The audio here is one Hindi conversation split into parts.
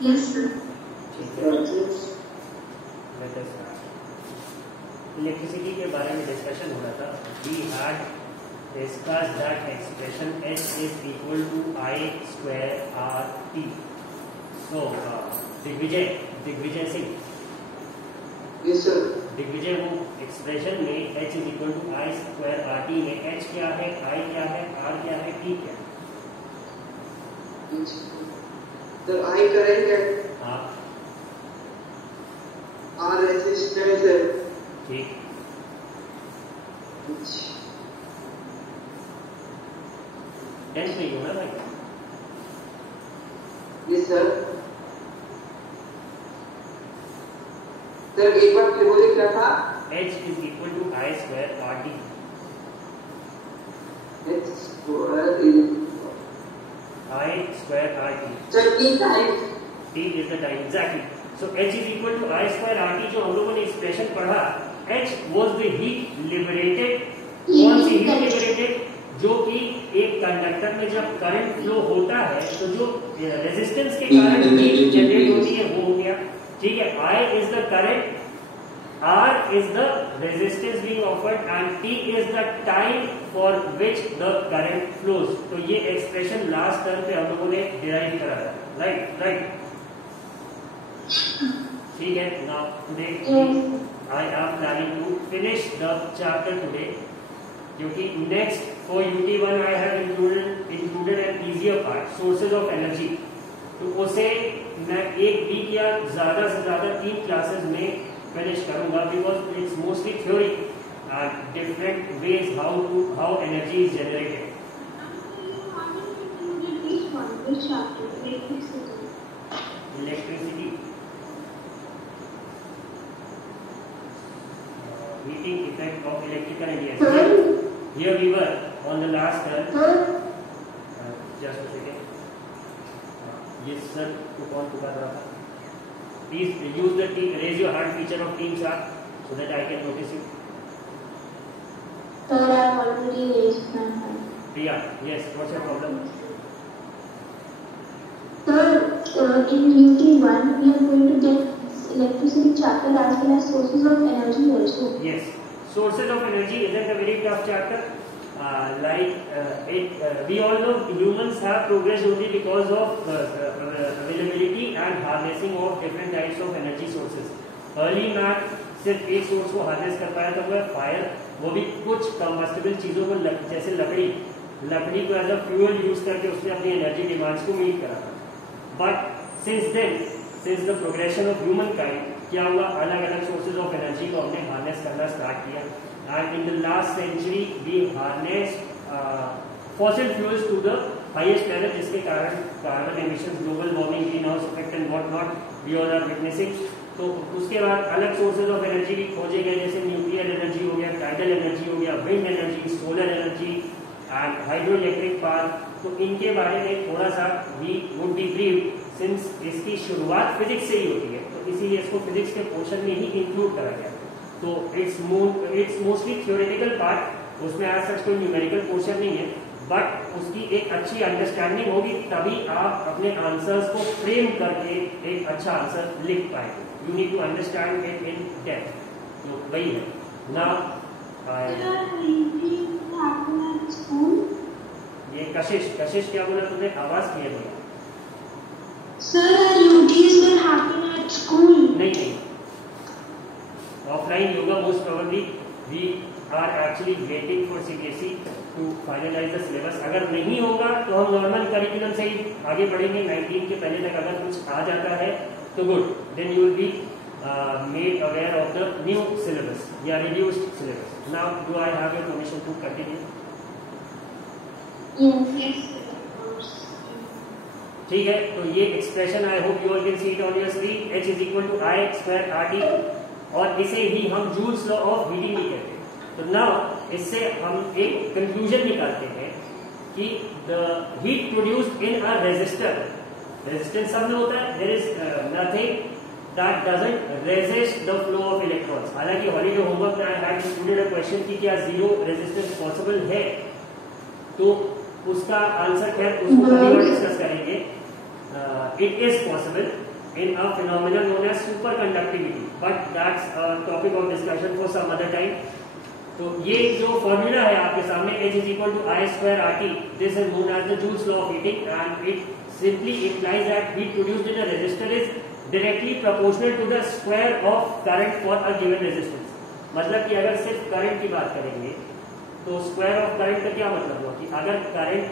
Yes, sir. इलेक्ट्रिसिटी के बारे में डिस्कशन हो रहा था. We had discussed that expression H is equal to I square R T. So Digvijay Singh. Yes sir. Digvijay वो एक्सप्रेशन में H is equal to I square R T में H क्या है, I क्या है, R क्या है, T क्या है? तो I करंट है. हाँ. R रेजिस्टेंस है. ठीक. टेंथ में होना भाई. Yes sir. सर एक बार फिर बोले क्या था? H is equal to I square R T. H square is I square R T. Sir T time. T is the time exactly. So H is equal to I square R T. जो हम लोगों ने एक्सप्रेशन पढ़ा, H was the heat liberated. कौन सी हीट लिबरेटेड? जो कि एक कंडक्टर में जब करंट फ्लो होता है तो जो रेजिस्टेंस के कारण हीट जनरेट होती है वो हो गया. ठीक है. I is the current, R is the resistance being offered and T is the time for which the current flows. तो ये एक्सप्रेशन लास्ट टर्म पे हम लोगों ने डिराइव करा था. राइट. ठीक है. Now today I am planning to finish the chapter today. क्योंकि next for UT1 I have included an easier part, sources of energy. तो उसे मैं एक वीक या ज़्यादा से ज़्यादा 3 क्लासेस में फिनिश करूंगा because it's mostly theory and different ways how energy is generated. Electricity. Heating effect of electrical energy. Here we were on the last term. Just a second. Yes sir, to कौन पुकार रहा था? Please use the raise your hand feature of Teams app so that I can notice you. Sir, I have already raised my hand. Priya, yes. What's your problem? Sir, in UT1 we are going to get electricity chapter as well as sources of energy also. Yes. Sources of energy isn't a very tough chapter. We all know humans have progressed only because of availability and harnessing of different types of energy sources. Early man सिर्फ एक सोर्स को हार्नेस कर पाया था वो है फायर. वो भी कुछ कंबस्टिबल चीजों को जैसे लकड़ी को एज अ फ्यूल यूज करके उसने अपनी एनर्जी डिमांड्स को मीट करा था. But since the progression of human kind क्या हुआ, अलग अलग सोर्सेज ऑफ एनर्जी को हमने हार्नेस करना स्टार्ट किया. And in the last century we harness fossil fuels to the highest level, जिसके कारण carbon emission, global warming, greenhouse effect and what not we all are witnessing. तो उसके बाद अलग सोर्सेज ऑफ एनर्जी भी खोजे गए, जैसे न्यूक्लियर एनर्जी हो गया, टाइडल एनर्जी हो गया, wind energy, solar energy and hydroelectric power. तो इनके बारे में थोड़ा सा we would be brief since इसकी शुरुआत फिजिक्स से ही होती है, तो इसीलिए इसको फिजिक्स के पोर्शन में ही इंक्लूड करा गया. तो इट्स मोस्टली थ्योरेटिकल पार्ट, उसमें आज सच कोई न्यूमेरिकल पोर्शन नहीं है, बट उसकी एक अच्छी अंडरस्टैंडिंग होगी तभी आप अपने आंसर्स को फ्रेम करके एक अच्छा आंसर लिख पाएंगे. You need to understand it in depth. तो वही है ना. ये कशिश क्या बोला तुमने, आवाज क्लियर नहीं. Sir, UTs will happen at school. नहीं, offline yoga most probably we are actually waiting for CBSE to finalise the syllabus. अगर नहीं होगा तो हम नॉर्मल करिकुलम से ही आगे बढ़ेंगे. 19 के पहले तक अगर कुछ आ जाता है तो good, then you will be made aware of the new syllabus या reduced syllabus. Now do I have your permission to continue? Yes. ठीक है. तो ये expression I hope you all can see it on your screen. H is equal to I square RT और इसे ही हम जूल्स लॉ ऑफ हीटिंग भी कहते हैं. तो नाउ इससे हम एक कंक्लूजन निकालते हैं कि the heat produced in a resistor, resistance सब में होता है, there is nothing that doesn't resist the flow of electrons. हालांकि हॉलीडे होमवर्क में I had included a question कि क्या जीरो रेजिस्टेंस पॉसिबल है. तो उसका आंसर खैर उसको कभी और डिस्कस करेंगे. It is possible in a phenomenon known as superconductivity, but that's a topic of discussion for some other time. तो ये जो फॉर्मूला है आपके सामने H is equal to I square RT, this is known as the Joule's law of heating, and it simply implies that heat produced in a resistor is directly proportional to the square of current for a given resistance. मतलब कि अगर सिर्फ करंट की बात करेंगे तो स्क्वायर ऑफ करंट का क्या मतलब हुआ कि अगर करंट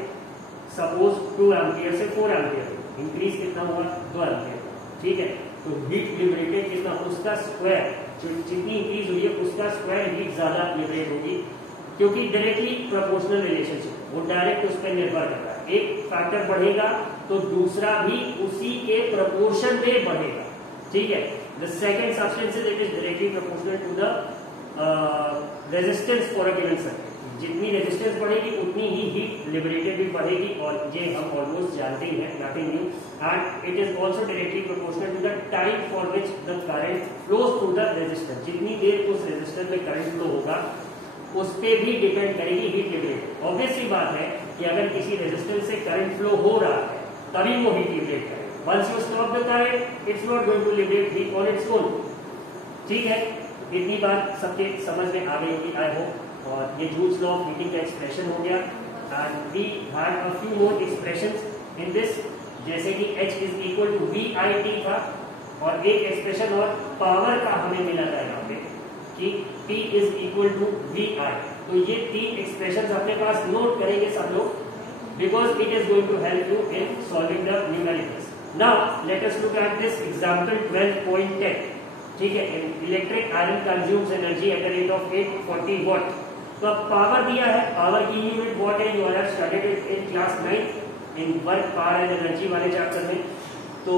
सपोज 2 एम्पियर से 4 एम्पियर इंक्रीज कितना हुआ 2 एम्पियर, ठीक है, तो हीट लिबरेटेड कितना, उसका स्क्वायर जितनी इंक्रीज हुई है उसका स्क्वायर हीट ज्यादा लिबरेट होगी, क्योंकि डायरेक्टली प्रोपोर्शनल रिलेशनशिप, वो डायरेक्ट उस पर निर्भर करता है. एक फैक्टर बढ़ेगा तो दूसरा भी उसी के प्रोपोर्शन में बढ़ेगा, ठीक है. The second substance is it is directly proportional to the resistance for a given circuit. जितनी रेजिस्टेंस बढ़ेगी उतनी ही हीट लिबरेटेड भी बढ़ेगी, और ये हम ऑलमोस्ट जानते ही हैं, nothing new. And it is also directly proportional to the time for which the current flows through the resistor. जितनी देर उस रेजिस्टर में करंट फ्लो होगा उस पर भी डिपेंड करेगी हीट लिबरेट. ऑब्वियस सी बात है कि अगर किसी रेजिस्टेंस से करंट फ्लो हो रहा है तभी वो हीट लिबरेट करे. Once you stop the current it's not going to liberate heat on its own. ठीक है, इतनी बात सबके समझ में आ गई होगी आई होप. और ये जूल्स लॉ ऑफ हीटिंग का एक्सप्रेशन हो गया, and we had a few more expressions in this, जैसे कि H is equal to VIT था, और एक एक्सप्रेशन और पावर का हमें मिला था यहाँ पे कि P is equal to VI. तो ये 3 एक्सप्रेशंस अपने पास नोट करेंगे सब लोग, because it is going to help you in solving the numericals. Now let us look at this example 12.10. ठीक है, electric iron consumes energy at the rate of 840 watt. तो अब पावर दिया है, पावर की यूनिट वॉट है, you have studied it in class 9 in work power and energy वाले चैप्टर में. तो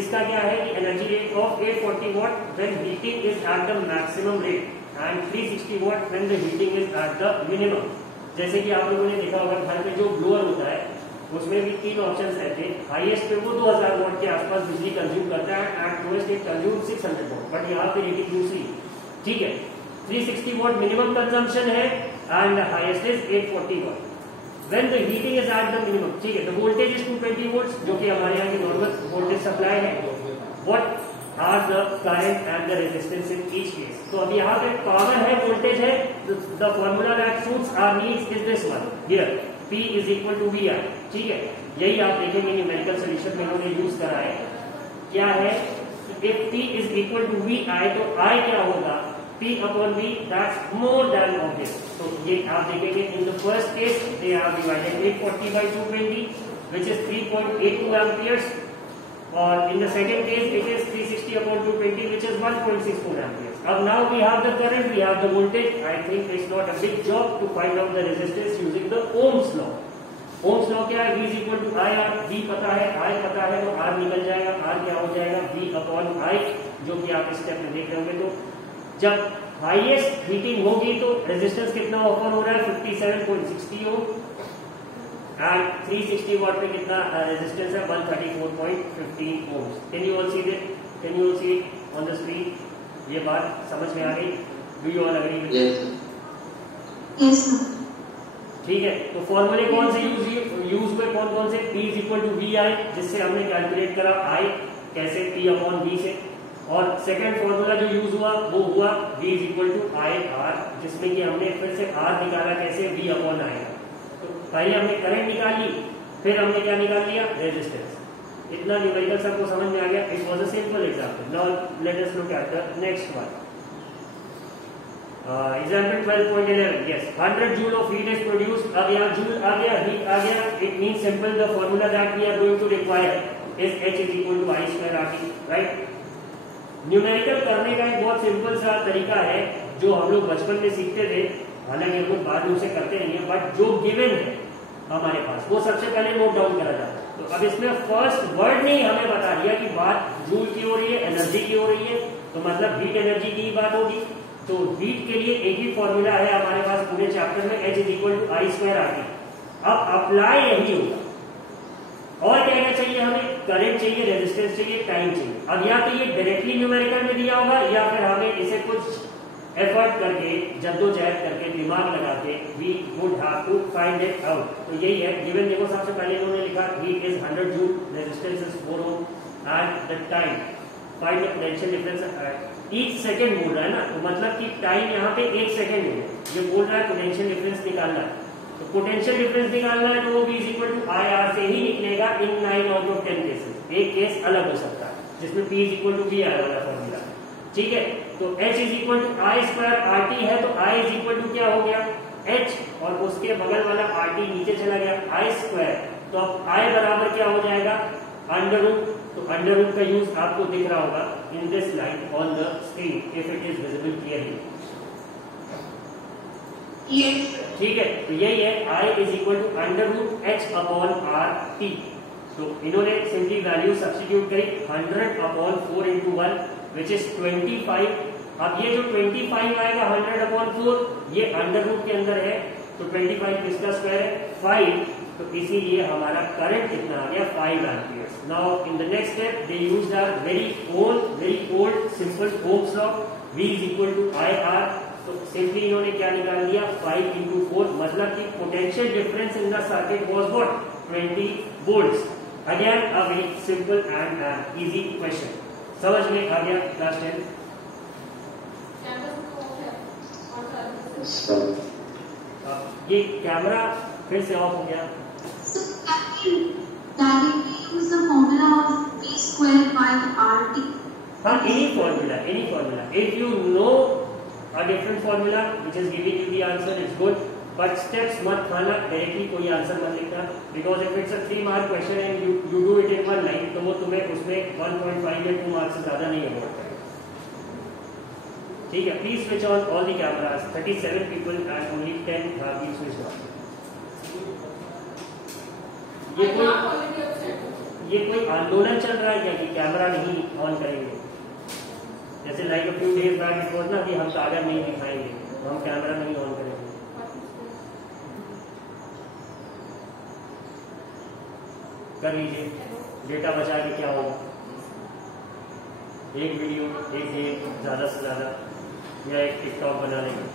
इसका क्या है कि energy rate of 840 what when heating is at the maximum rate and 360 what when the heating is at the minimum. जैसे कि आप लोगों ने देखा होगा घर में जो ब्लोअर होता है उसमें भी 3 ऑप्शन रहते हैं. हाईएस्ट पे वो 2000 वॉट के आसपास बिजली कंज्यूम करता है, eight lowest it consume 600 what, but यहाँ पे रेटिंग दूसरी. ठीक है, 360 वॉट मिनिमम कंजम्पशन है and highest is 840 what when the heating is at the minimum. ठीक है, द वोल्टेज इज 220 वोल्ट्स, जो कि हमारे यहाँ की नॉर्मल वोल्टेज सप्लाई है. What are the current and the resistance in each case. तो अब यहाँ पे पावर है, वोल्टेज है, the formula that suits our needs is this one here, P is equal to VI. ठीक है, यही आप देखेंगे न्यूमेरिकल सॉल्यूशन में इन्होंने यूज करा है. क्या है, if P is equal to VI तो I क्या होगा, P upon V, that's more than obvious. तो ये आप देखेंगे in the first case they are divided 840 by 220 which is 3.82 amperes, और in the second case it is 360 upon 220 which is 1.64 amperes. अब now we have the current, we have the voltage. I think it's not a big job to find out the resistance using the Ohm's law. Ohm's law क्या है, V is equal to IR. V पता है, I पता है, तो R निकल जाएगा. R क्या हो जाएगा, V upon I, जो कि आप इस स्टेप में देख रहे होंगे. तो जब हाईएस्ट हीटिंग होगी तो रेजिस्टेंस कितना ओपन हो रहा है, 57.60 ओम, एंड 360 वॉट पे कितना रेजिस्टेंस है, 134.15 ohm. Can you all see it, can you all see it on the screen. ये बात समझ में आ गई? Do you all agree with it? Yes sir. ठीक है, तो फॉर्मूले कौन से यूज हुए, कौन कौन से. P is equal to VI, जिससे हमने कैलकुलेट करा I कैसे, P अपॉन V से. और सेकंड फॉर्मूला जो यूज हुआ वो हुआ V is equal to IR, जिसमें कि हमने फिर से R निकाला कैसे, V अपॉन I. तो पहले हमने करंट निकाल ली, फिर हमने क्या निकाल लिया, रेजिस्टेंस. इतना न्यूमेरिकल सबको समझ में आ गया. It was a simple example. Now let us look at the next one. Example 12.11. Yes, 100 joule of heat is produced. अब यहाँ जूल आ गया, हीट आ गया. It means simple the formula that we are going to require is H is equal to I square RT. Right, numerical करने का एक बहुत सिंपल सा तरीका है जो हम लोग बचपन में सीखते थे, हालांकि हम लोग बाद में उसे करते नहीं है, बट जो गिवन है हमारे पास वो सबसे पहले नोट डाउन करा जाता है. तो अब इसमें फर्स्ट वर्ड ने हमें बता दिया कि बात जूल की हो रही है, एनर्जी की हो रही है, तो मतलब हीट एनर्जी की बात होगी. तो हीट के लिए एक ही फॉर्मूला है हमारे पास पूरे चैप्टर में, H is equal to I square RT. अब अप्लाई यही होगा. और क्या क्या चाहिए हमें, करंट चाहिए, रेजिस्टेंस चाहिए, टाइम चाहिए. अब या तो ये डायरेक्टली न्यूमेरिकल में दिया होगा या फिर हमें इसे कुछ एफर्ट करके, जद्दोजहद करके, दिमाग लगा के we would have to find it out. तो यही है गिवन। देखो सबसे पहले इन्होंने लिखा heat is 100 joule, resistance is 4 ohm and the time, find the potential difference each second बोल रहा है ना, तो मतलब कि टाइम यहाँ पे 1 सेकंड है, ये बोल रहा है पोटेंशियल डिफरेंस निकालना है। तो पोटेंशियल डिफरेंस निकालना है तो वो V is equal to I R से ही निकलेगा इन 9 आउट ऑफ 10 केसेस। एक केस अलग हो सकता है जिसमें P is equal to V आया वाला फॉर्मूला, ठीक है। तो H is equal to I square RT है, तो I इज इक्वल टू क्या हो गया H, और उसके बगल वाला RT नीचे चला गया I स्क्वायर, तो अब I बराबर क्या हो जाएगा अंडर रूट। तो अंडर रूट का यूज आपको दिख रहा होगा in this line on the screen if it is visible clearly, ठीक है। तो यही है I is equal to under root H upon RT। तो इन्होंने सिंपली वैल्यू सब्स्टिट्यूट करी 100 अपॉन 4 इंटू 1 विच इज 25। अब ये जो 25 आएगा 100 अपॉन 4 ये अंडर रूट के अंदर है, तो 25 किसका स्क्वायर है 5, तो इसीलिए हमारा करंट कितना आ गया 5 amperes. Now in the next step they used our very old simple Ohm's law, V is equal to IR। तो सिंपली इन्होंने क्या निकाल दिया 5 इंटू 4, मतलब कि potential difference in the circuit was what 20 volts. Again a very simple and easy question, समझ में आ गया क्लास 10? ये कैमरा फिर से ऑफ हो गया। हाँ, any formula. If you know a different formula which is giving you the answer, it's good. But steps मत खाना, डायरेक्टली कोई आंसर मत लिखना, because if it's a 3 mark question and you do it in 1 line, तो वो तुम्हें उसमें 1.5 या 2 मार्क्स से ज्यादा नहीं अवॉर्ड करेगा, ठीक है। Please switch on all the cameras. 37 people and only 10 have been switched on. ये कोई आंदोलन चल रहा है क्या कि कैमरा नहीं ऑन करेंगे? जैसे like a few days back it was ना कि हम कागज नहीं दिखाएंगे, तो हम कैमरा नहीं ऑन करेंगे। कर लीजिए, डेटा बचा के क्या होगा, एक वीडियो एक गेम ज्यादा से ज्यादा, या एक टिकटॉक बना लेंगे।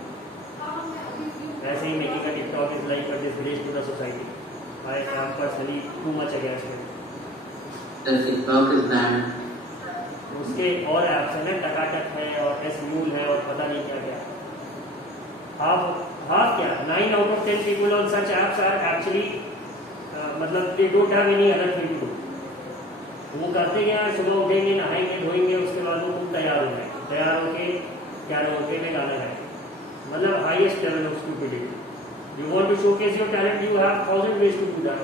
ऐसे ही मेकिंग का TikTok is like a disgrace to the society. I am personally too much against it. TikTok is banned. उसके और ऐप्स है ना, टकाटक है और एस म्यूल है और पता नहीं क्या क्या। हाफ क्या 9 out of 10 people on such apps are actually मतलब they don't have any other thing to do. वो करते क्या, सुबह उठेंगे, नहाएंगे, धोएंगे, उसके बाद वो तैयार हो गए, तैयार होके कैरोके में गाना गाए, मतलब highest level of stupidity. You want to showcase your talent, you have 1000 ways to do that,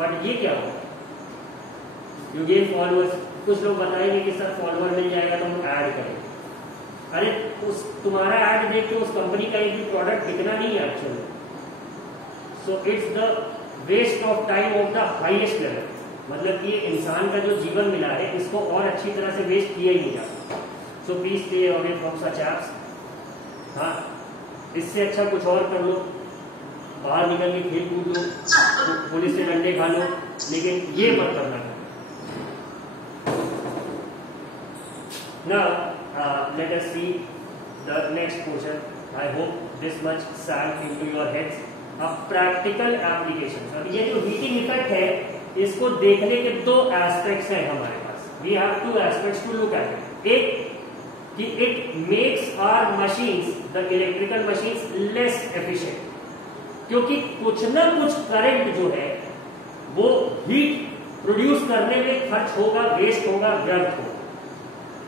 but ये क्या होगा, यू गेन फॉलोअर्स। कुछ लोग बताएंगे कि सर फॉलोअर मिल जाएगा तो हम ऐड करेंगे। अरे उस तुम्हारा ऐड देख के उस कंपनी का एक भी प्रोडक्ट बिकना नहीं है actually. So it's the waste of time of the highest level, मतलब कि इंसान का जो जीवन मिला है इसको और अच्छी तरह से वेस्ट किया ही नहीं जाता। So please stay away from such apps. हाँ, इससे अच्छा कुछ और कर लो, बाहर निकल के खेल कूद लो, पुलिस से डंडे खा लो, लेकिन ये मत करना। Now, let us see the next portion. I hope this much sank into your heads. अब practical application. अब ये जो heating effect है, इसको देखने के 2 aspects हैं हमारे पास. We have 2 aspects to look at it. एक कि it makes our machines, the electrical machines, less efficient. क्योंकि कुछ ना कुछ करंट जो है वो हीट प्रोड्यूस करने में खर्च होगा, वेस्ट होगा, व्यर्थ होगा।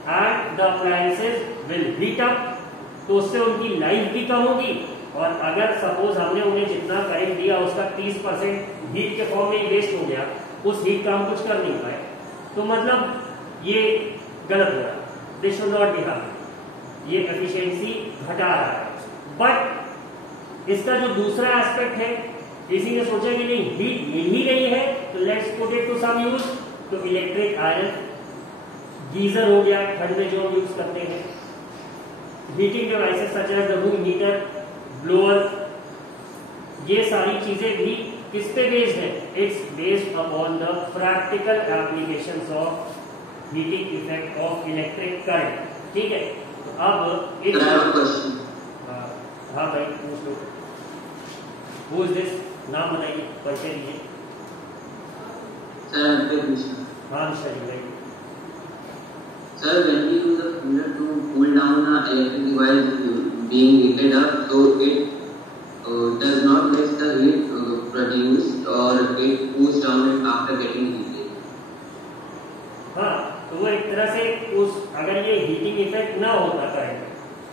And the appliances will heat up, तो उससे उनकी लाइफ भी कम होगी, और अगर सपोज हमने उन्हें जितना करंट दिया उसका 30% हीट के फॉर्म में वेस्ट हो गया, उस हीट का हम कुछ कर नहीं पाए, तो मतलब ये गलत हो रहा है। This should not be happening, ये एफिशिएंसी घटा रहा है। बट इसका जो दूसरा एस्पेक्ट है, किसी ने सोचा कि नहीं हीट मिल ही गई है तो let's put it to some use. तो इलेक्ट्रिक आयरन, गीजर हो गया ठंड में जो हम यूज करते हैं, heating devices such as the room heater, blower, ये सारी चीजें भी किस पे बेस्ड है? It's based upon the practical applications of heating effect of electric current. ठीक है, अब एक हाँ भाई पूछ लो। Who is this? नाम बताइए, परिचय दीजिए। Sir, Ankit Mishra. हाँ मिश्रा जी भाई। Sir, when we use a cooler to cool down the electric device being heated up, so it does not let the heat produced or it cools down after getting heated. हाँ, तो वो एक तरह से उस अगर ये हीटिंग इफेक्ट ना होता करंट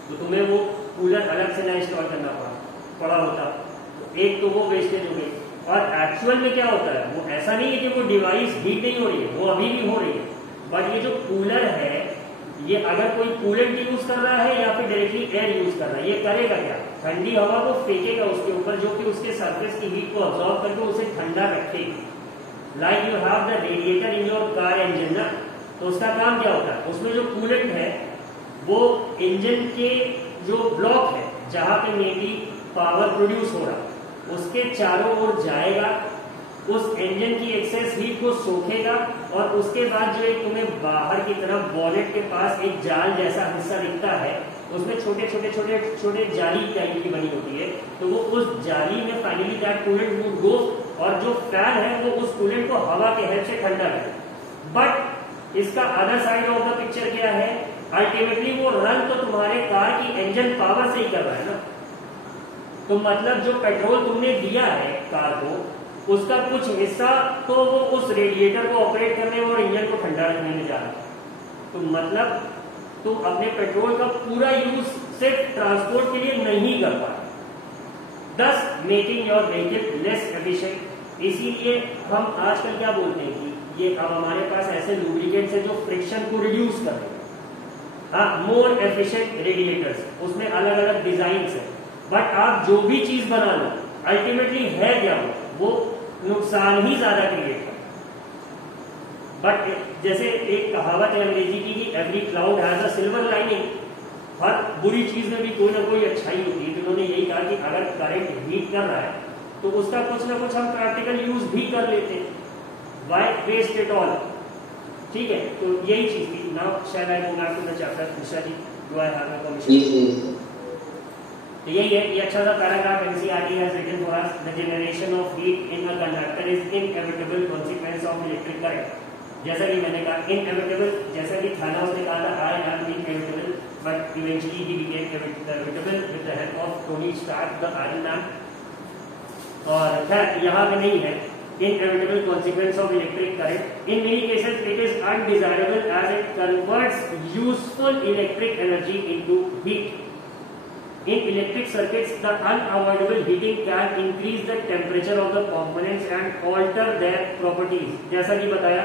तो तुम्हें वो कूलर अलग से ना इंस्टॉल करना पड़ा होता। तो एक तो वो वेस्टेज हो गई। और एक्चुअल में क्या होता है, वो ऐसा नहीं है कि वो डिवाइस हीट नहीं हो रही है, वो अभी भी हो रही है। बट ये जो कूलर है, ये अगर कोई कूलेंट यूज कर रहा है या फिर डायरेक्टली एयर यूज कर रहा है, ये करेगा क्या, ठंडी हवा को फेंकेगा उसके ऊपर, जो कि उसके सरफेस की हीट को अब्सॉर्ब करके उसे ठंडा रखेगी। Like you have the radiator in your car engine ना, तो उसका काम क्या होता है, उसमें जो कूलेंट है वो इंजन के जो ब्लॉक है जहां पे मेबी पावर प्रोड्यूस हो रहा है उसके चारों ओर जाएगा, उस इंजन की एक्सेस हीट को सोखेगा और उसके बाद जो एक तुम्हें बाहर की तरफ बॉनेट के पास एक जाल जैसा हिस्सा दिखता है, उसमें छोटे छोटे छोटे छोटे जाली टाइप की बनी होती है, तो वो उस जाली में finally that coolant would go और जो फैन है वो उस कूलेंट को हवा के हेल्प से ठंडा करे। बट इसका other side of the picture क्या है, अल्टीमेटली वो रन तो तुम्हारे कार की इंजन पावर से ही कर रहा है ना। तो मतलब जो पेट्रोल तुमने दिया है कार को, उसका कुछ हिस्सा तो वो उस रेडिएटर को ऑपरेट करने और इंजन को ठंडा रखने में जा रहा है। तो मतलब तुम अपने पेट्रोल का पूरा यूज सिर्फ ट्रांसपोर्ट के लिए नहीं कर पा रहे, दस making your vehicle less efficient. इसीलिए हम आजकल क्या बोलते हैं कि ये अब हमारे पास ऐसे लुब्रिकेंट्स हैं जो फ्रिक्शन को रिड्यूस कर रहे हैं। हाँ, मोर एफिशिएंट रेडिएटर्स, उसमें अलग अलग डिजाइन है। बट आप जो भी चीज बना लो अल्टीमेटली है क्या, वो नुकसान ही ज्यादा क्रिएट कर। बट जैसे एक कहावत है अंग्रेजी की कि every cloud has a silver lining, हर बुरी चीज में भी कोई ना कोई अच्छाई होती है। तो उन्होंने यही कहा कि अगर करंट हीट कर रहा है तो उसका कुछ ना कुछ हम प्रैक्टिकल यूज भी कर लेते हैं, व्हाई वेस्ट इट ऑल। ठीक है, तो यही चीज थी। Now shall I go back to the chapter. Mishra ji, do I have your permission? तो यही है कि अच्छा सा paragraph NCERT has written for us, the generation of heat in a conductor is inevitable consequence of electric current. जैसा कि मैंने कहा इनएविटेबल, जैसा कि थानोस ने कहा था I am inevitable, but eventually he became evitable with the help of Tony Stark the iron man. और खैर यहाँ पे नहीं है inevitable consequence of electric current. In many cases, it is undesirable as it converts useful electric energy into heat. In electric circuits, the unavoidable heating can increase the temperature of the components and alter their properties. जैसा कि बताया,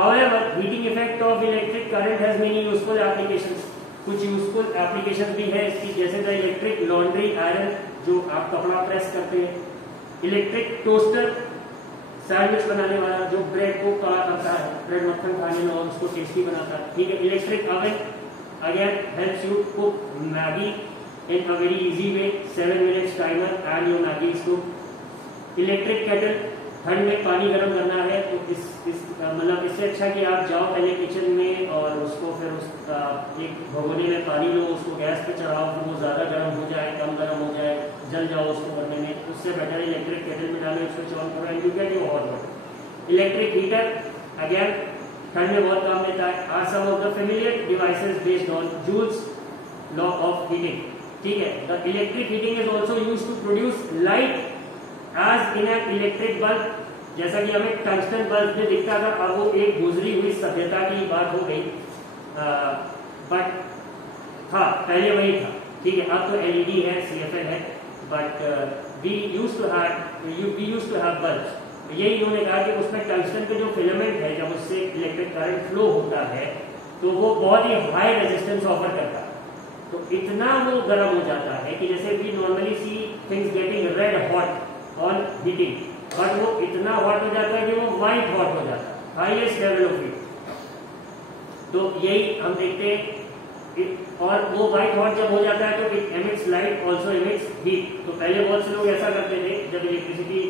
however, heating effect of electric current has many useful applications. कुछ useful applications भी है इसकी, जैसे the electric laundry iron जो आप कपड़ा प्रेस करते हैं, इलेक्ट्रिक टोस्टर सैंडविच बनाने वाला जो ब्रेड को कड़ा करता है, ब्रेड मक्खन खाने में और उसको टेस्टी बनाता है। ठीक है, electric oven again helps you cook Maggi in a very easy way, 7 minutes timer and your Maggi is cooked. Electric kettle, ठंड में पानी गर्म करना है तो इस मतलब इससे अच्छा कि आप जाओ पहले किचन में और उसको फिर उसका एक भगोने में पानी लो, उसको गैस पे चढ़ाओ, फिर वो ज़्यादा गर्म हो जाए, कम गर्म हो जाए, जल जाओ उसको करने में, उससे बेटर इलेक्ट्रिक केटल में डालो, इसको ऑन करो and you get your hot water. Electric heater again ठंड में बहुत काम देता है। Are some of the familiar devices based on Joule's law of heating. ठीक है, the electric heating is also use to produce light as in an electric bulb. जैसा कि हमें टंगस्टन बल्ब में दिखता था, अब वो एक गुजरी हुई सभ्यता की बात हो गई, बट हाँ पहले वही था। ठीक है, अब तो एलईडी है, सीएफएल है, but we used to have bulbs. यही इन्होंने कहा कि उसमें टंगस्टन के जो फिलामेंट है, जब उससे इलेक्ट्रिक करंट फ्लो होता है तो वो बहुत ही हाई रेजिस्टेंस ऑफर करता है, तो इतना वो गर्म हो जाता है कि जैसे we normally see things getting red hot on heating, but वो इतना हॉट हो जाता है कि वो व्हाइट हॉट हो जाता है, हाईएस्ट लेवल ऑफ हीट। तो यही हम देखते हैं, और वो व्हाइट हॉट जब हो जाता है तो it emits light, also emits heat. तो पहले बहुत से लोग ऐसा करते थे, जब इलेक्ट्रिसिटी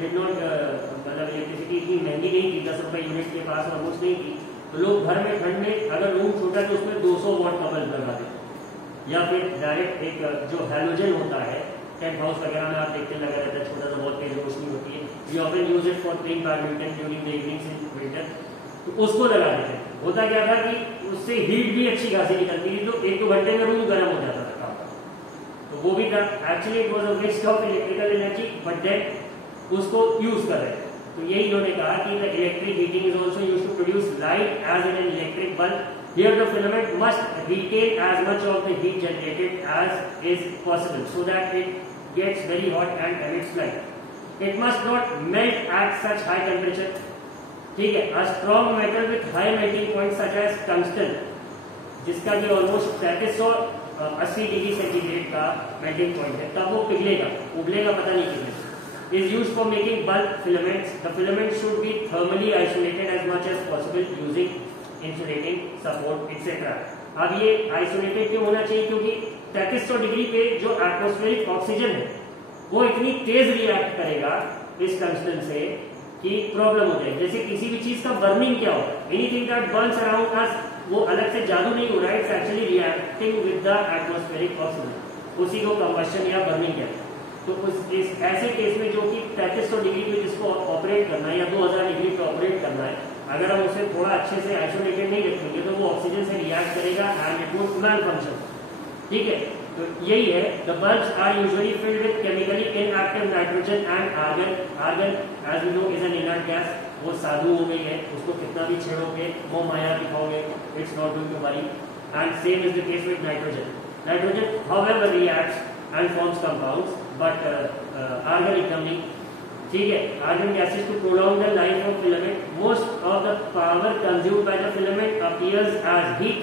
डिड नॉट मतलब इलेक्ट्रिसिटी इतनी महंगी नहीं थी, 10 रुपए यूनिट के पास ऑलमोस्ट नहीं थी, तो लोग घर में ठंड में अगर रूम छोटा तो उसमें 200 वॉट का बल्ब लगा देते, या फिर डायरेक्ट एक जो हैलोजन होता है टेंट हाउस वगैरह में आप देखते लगा रहता है, छोटा सा बहुत तेज रोशनी होती है, we often use it for playing badminton during the evenings in winter, तो उसको लगा देते हैं। होता क्या था कि उससे हीट भी अच्छी खासी निकलती थी, तो 1-2 घंटे में रूम गर्म हो जाता था, तो वो भी था। Actually it was a waste of electrical energy, but then उसको यूज कर रहे थे। तो यही इन्होंने कहा कि the electric heating is also used to produce light as in an electric bulb, here the filament must retain as much of the heat generated as is possible so that it gets very hot and emits light. It must not melt at such high temperature. ठीक है, a strong metal with high melting point such as tungsten, जिसका कि ऑलमोस्ट 3380 डिग्री सेंटीग्रेड का मेल्टिंग पॉइंट है, तब वो पिघलेगा, उबलेगा पता नहीं कितने, is used for making bulb filaments. The filament should be thermally isolated as much as possible using insulating support etc. अब ये आइसोलेटेड क्यों होना चाहिए? क्योंकि 3300 डिग्री पे जो एटमॉस्फेरिक ऑक्सीजन है वो इतनी तेज रिएक्ट करेगा इस टंगस्टन से कि प्रॉब्लम हो जाएगी। जैसे किसी भी चीज का बर्निंग क्या होता है, anything that Burns around us, वो अलग से जादू नहीं हो रहा है, it's actually reacting with the atmospheric oxygen, उसी को कंबशन या बर्निंग कहते हैं। तो इस ऐसे केस में जो कि 3300 डिग्री पे जिसको ऑपरेट करना है या 2000 डिग्री पे ऑपरेट करना है, अगर हम उसे थोड़ा अच्छे से आइसोलेटेड नहीं रखेंगे तो वो ऑक्सीजन से रिएक्ट करेगा and it would malfunction. ठीक है, तो यही है। The bulbs are usually filled with chemically inactive nitrogen and argon. Argon as you know is an inert gas, वो साधु हो गई है, उसको कितना भी छेड़ोगे वो माया दिखाओगे, it's not going to worry. And same is the case with nitrogen. Nitrogen however reacts and forms compounds, but argon एकदम नहीं। ठीक है, argon gases to prolong the life of filament, most of the power consumed by the filament appears as heat,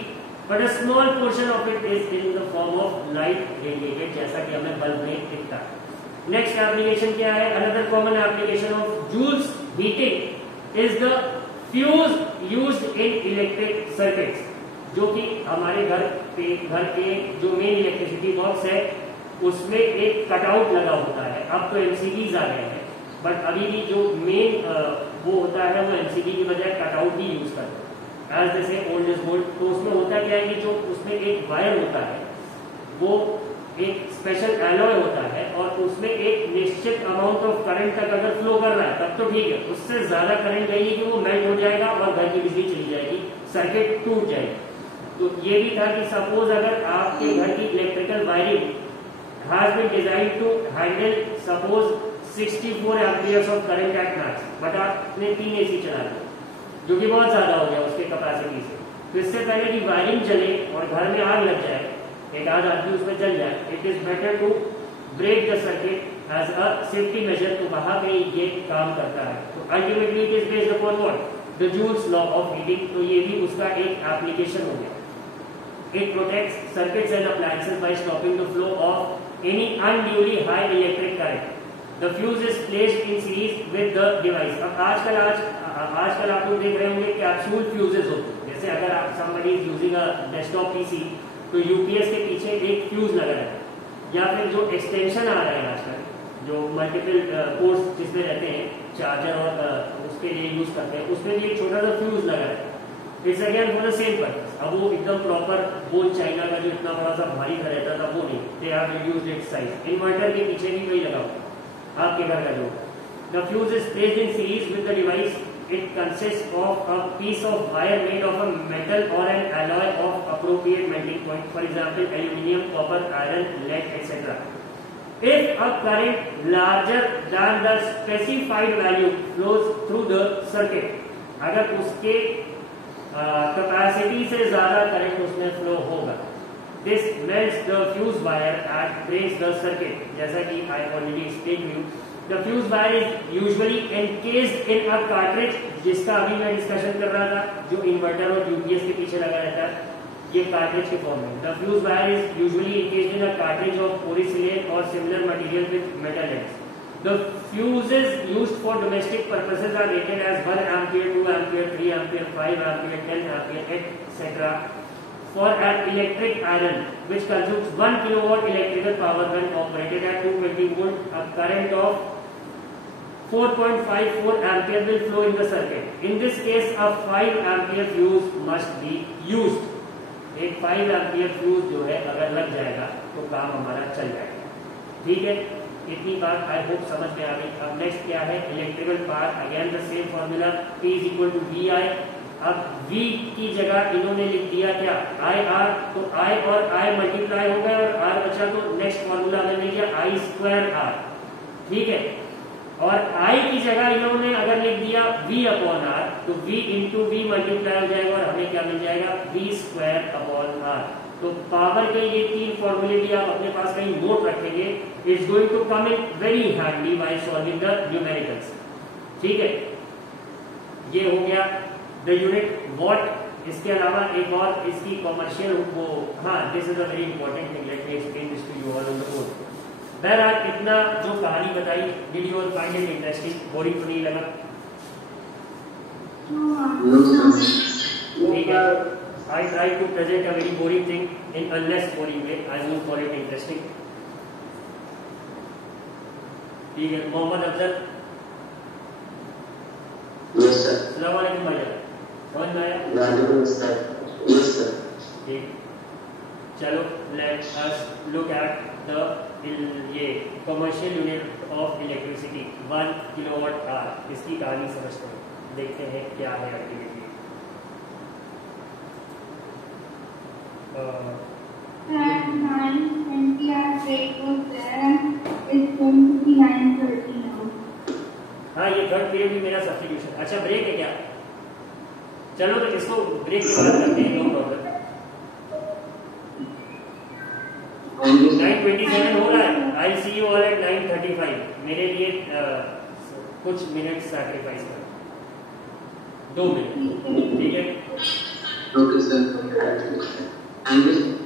but a small portion of it is in the form of light radiated, जैसा कि हमें बल्ब में दिखता है। नेक्स्ट एप्लीकेशन क्या है? Another common application of Joule's heating is the fuse used in electric circuits, जो कि हमारे घर के जो मेन इलेक्ट्रिसिटी बॉक्स है उसमें एक कटआउट लगा होता है। अब तो एमसीबीज आ गए हैं, बट अभी भी जो मेन वो होता है वो एमसीबी की बजाय कटआउट ही यूज करते हैं, एज जैसे ओल्ड इज गोल्ड। तो उसमें होता क्या है कि जो उसमें एक वायर होता है वो एक स्पेशल एलॉय होता है और उसमें एक निश्चित अमाउंट ऑफ करंट तक अगर फ्लो कर रहा है तब तो ठीक है, उससे ज्यादा करंट गई कि वो मेल्ट हो जाएगा और घर की बिजली चली जाएगी, सर्किट टूट जाएगी। तो ये भी था कि सपोज अगर आपके घर की electrical wiring has been designed to handle suppose 64 amperes of current at max, but आपने 3 AC चला दिया जो कि बहुत ज्यादा हो गया उसके कैपेसिटी से, तो इससे पहले कि वायरिंग जले और घर में आग लग जाए, एक आध आदमी उसमें जल जाए, it is better to break the circuit as a safety measure. तो वहां पे ये काम करता है। तो ultimately it is based upon what? The Joule's law of heating. तो ये भी उसका एक एप्लीकेशन हो गया। It protects circuits and appliances by stopping the flow of any unduly high electric current. The fuse is placed in series with the device. अब आजकल आप लोग देख रहे होंगे कैप्सूल फ्यूजेस होते हैं। जैसे अगर आप somebody is using a desktop PC, तो यूपीएस के पीछे एक फ्यूज लगा है, या फिर जो एक्सटेंशन आ रहे हैं आजकल, जो मल्टीपल पोर्ट्स जिसमें रहते हैं, चार्जर और उसके लिए यूज करते हैं, उसमें भी एक छोटा सा फ्यूज लगा है। It's again for the same purpose. अब वो एकदम प्रॉपर बोल चाइना का जो इतना बड़ा सा भारी सा रहता था वो नहीं, they have reduced it's size. Inverter के पीछे भी वही लगा हुआ आपके घर का जो। The fuse is placed in series with the device. It consist of a piece of wire made of a metal और an alloy of appropriate melting point, for example aluminium, copper, iron, lead etcetera. If a current larger than the specified value flows through the circuit, अगर उसके कैपेसिटी से ज्यादा करंट उसमें फ्लो होगा, this melts the fuse wire and breaks the circuit, जैसा कि I already explain you. The fuse wire is usually encased in a cartridge, जिसका अभी मैं डिस्कशन कर रहा था, जो इन्वर्टर और यूपीएस के पीछे लगा रहता है, ये कार्ट्रिज के फॉर्म में। The fuse wire is usually encased in a cartridge of polysilicon और similar material with metal ends. The fuses used for domestic purposes are rated as 1 ampere, 2 ampere, 3 ampere, 5 ampere, 10 ampere, etc. For an electric iron, which consumes 1 kilowatt electrical power when operated at 220 volt, a current of 4.54 ampere will flow in the circuit. In this case, a 5 ampere fuse must be used. एक 5 एम्पियर फ्यूज जो है अगर लग जाएगा तो काम हमारा चल जाएगा। ठीक है, इतनी बात आई होप समझ में आ गई। अब नेक्स्ट क्या है, electrical part, again the same formula, P is equal to V I. अब V की जगह इन्होंने लिख दिया क्या, आई आर, तो I और I मल्टीप्लाई हो गए और R बचा, तो नेक्स्ट फॉर्मूला हमने लिया आई स्क्वायर आर। ठीक है, और I की जगह इन्होंने अगर लिख दिया V अपॉन R, तो V इंटू वी मल्टीप्लाई हो जाएगा और हमें क्या मिल जाएगा, V स्क्वायर अपॉन R। तो पावर के ये 3 फॉर्मूले भी आप अपने पास कहीं नोट रखेंगे, it's going to come in very handy while solving the numericals. ठीक है, ये हो गया द यूनिट वॉट। इसके अलावा एक और इसकी कॉमर्शियल वो, हाँ this is a very important thing, let me explain this to you all on the board. बहरहाल इतना जो कहानी बताई, did you all find it interesting, boring तो नहीं लगा? ठीक है, I try to present a very boring thing in a less boring way, I won't call it interesting. ठीक है, मोहम्मद अफजल। Yes sir. अस्सलाम वालेकुम भाईजान, समझ में आया? वालेकुम सर। Yes sir. ठीक, चलो let us look at the ये commercial unit of electricity 1 kilowatt hour. इसकी कहानी समझते हैं, देखते हैं क्या है activity. At 9:20 our break was there and it's going to be 9:30 now. हाँ, ये थर्ड पीरियड भी मेरा सब्स्टिट्यूशन। अच्छा, ब्रेक है क्या? चलो तो इसको ब्रेक के बाद करते हैं, नो प्रॉब्लम। 9:27 हो रहा है, आई सी यू ऑल एट 9:35। मेरे लिए कुछ मिनट सैक्रिफाइस कर, 2 मिनट। ठीक है, ओके सर, थैंक यू।